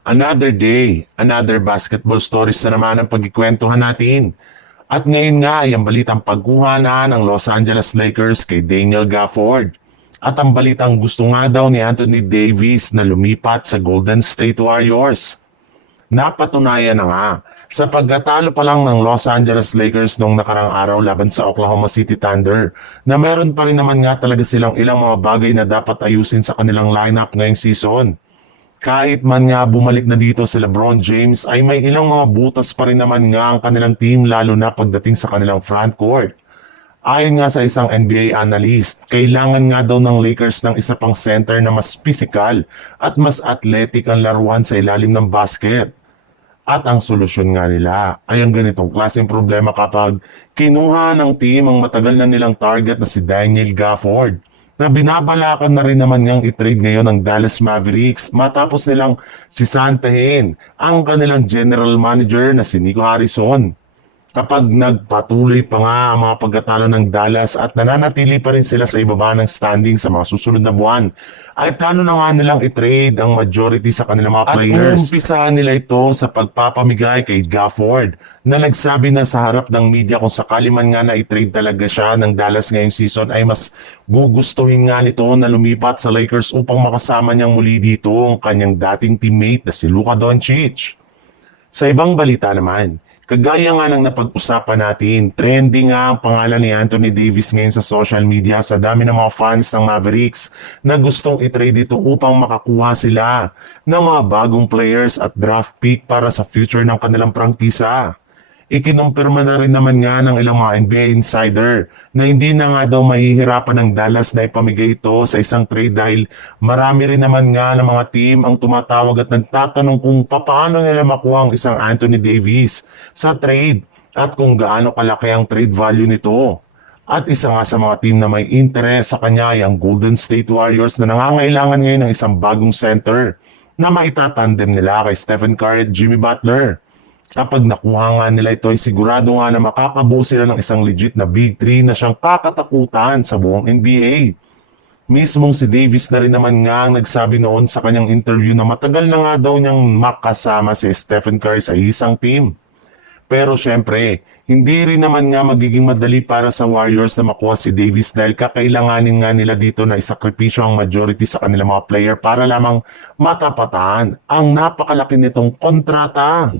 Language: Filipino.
Another day, another basketball stories na naman ang pagkikwentuhan natin. At ngayon nga ay ang balitang pagkuha na ng Los Angeles Lakers kay Daniel Gafford. At ang balitang gusto nga daw ni Anthony Davis na lumipat sa Golden State Warriors. Napatunayan na nga sa pagkatalo pa lang ng Los Angeles Lakers noong nakarang araw laban sa Oklahoma City Thunder na meron pa rin naman nga talaga silang ilang mga bagay na dapat ayusin sa kanilang lineup ngayong season. Kahit man nga bumalik na dito si LeBron James ay may ilang mga butas pa rin naman nga ang kanilang team lalo na pagdating sa kanilang front court. Ayon nga sa isang NBA analyst, kailangan nga daw ng Lakers ng isa pang center na mas physical at mas athletic ang laruan sa ilalim ng basket. At ang solusyon nga nila ay ang ganitong klaseng problema kapag kinuha ng team ang matagal na nilang target na si Daniel Gafford na binabalakan na rin naman ngang i-trade ngayon ng Dallas Mavericks matapos nilang sisantahin ang kanilang general manager na si Nico Harrison. Kapag nagpatuloy pa nga ang mga pagkatalo ng Dallas at nananatili pa rin sila sa ibaba ng standing sa mga susunod na buwan, ay plano na nga nilang i-trade ang majority sa kanilang mga players. At umpisahan nila ito sa pagpapamigay kay Gafford na nagsabi na sa harap ng media kung sakali man nga na i-trade talaga siya ng Dallas ngayong season ay mas gugustuhin nga nito na lumipat sa Lakers upang makasama niyang muli dito ang kanyang dating teammate na si Luka Doncic. Sa ibang balita naman, kagaya nga ng napag-usapan natin, trending nga ang pangalan ni Anthony Davis ngayon sa social media sa dami ng mga fans ng Mavericks na gustong i-trade ito upang makakuha sila ng mga bagong players at draft pick para sa future ng kanilang prangkisa. Ikinumpirma na rin naman nga ng ilang mga NBA insider na hindi na nga daw mahihirapan ng Dallas na ipamigay ito sa isang trade dahil marami rin naman nga ng mga team ang tumatawag at nagtatanong kung paano nila makuha ang isang Anthony Davis sa trade at kung gaano kalaki ang trade value nito. At isa nga sa mga team na may interes sa kanya ay ang Golden State Warriors na nangangailangan ngayon ng isang bagong center na maitatandem nila kay Stephen Curry at Jimmy Butler. Kapag nakuha nga nila ito ay sigurado nga na makakabuo sila ng isang legit na Big 3 na siyang kakatakutan sa buong NBA. Mismong si Davis na rin naman nga ang nagsabi noon sa kanyang interview na matagal na nga daw niyang makasama si Stephen Curry sa isang team. Pero syempre, hindi rin naman nga magiging madali para sa Warriors na makuha si Davis dahil kakailanganin nga nila dito na isakripisyo ang majority sa kanilang mga player para lamang matapatan ang napakalaki nitong kontrata.